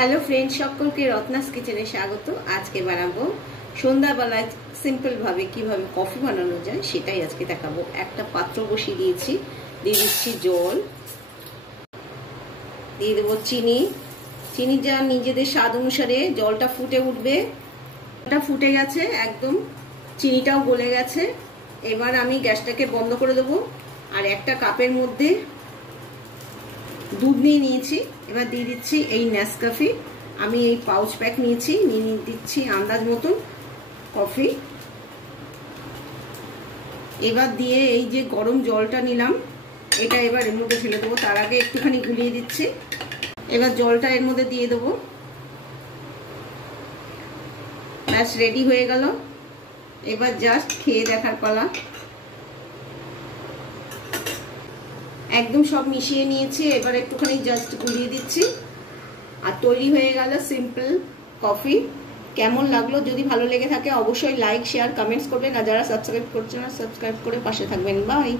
Hello friend, সকলকে রত্নাস কিচেনে স্বাগত। আজকে বানাবো সন্ধ্যাবেলায় সিম্পল ভাবে কিভাবে কফি বানানো যায় সেটাই আজকে দেখাবো। একটা পাত্র বসিয়ে দিয়েছি, দিয়ে দিচ্ছি জল, দিয়ে দেবো চিনি। চিনি যা নিজেদের স্বাদ অনুসারে। জলটা ফুটে উঠবে, জলটা ফুটে গেছে একদম, চিনিটাও গলে গেছে। এবার আমি গ্যাসটাকে বন্ধ করে দেবো। আর একটা কাপের মধ্যে দুধ নিয়ে নিয়েছি। এবার দিয়ে দিচ্ছি এই নেসক্যাফে। আমি এই পাউচ প্যাক নিয়েছি, নিয়ে দিচ্ছি আন্দাজ মতন কফি। এবার দিয়ে এই যে গরম জলটা নিলাম, এটা এবার এর মধ্যে ফেলে দেবো। তার আগে একটুখানি গুলিয়ে দিচ্ছি। এবার জলটা এর মধ্যে দিয়ে দেবো। ব্যাস, রেডি হয়ে গেল। এবার জাস্ট খেয়ে দেখার পালা। একদম সব মিশিয়ে নিয়েছি, এবার একটুখানি জাস্ট গুলিয়ে দিচ্ছি আর তৈরি হয়ে গেল সিম্পল কফি। কেমন লাগলো? যদি ভালো লেগে থাকে অবশ্যই লাইক, শেয়ার, কমেন্টস করবেন। আর যারা সাবস্ক্রাইব করছেন না, সাবস্ক্রাইব করে পাশে থাকবেন। বাই।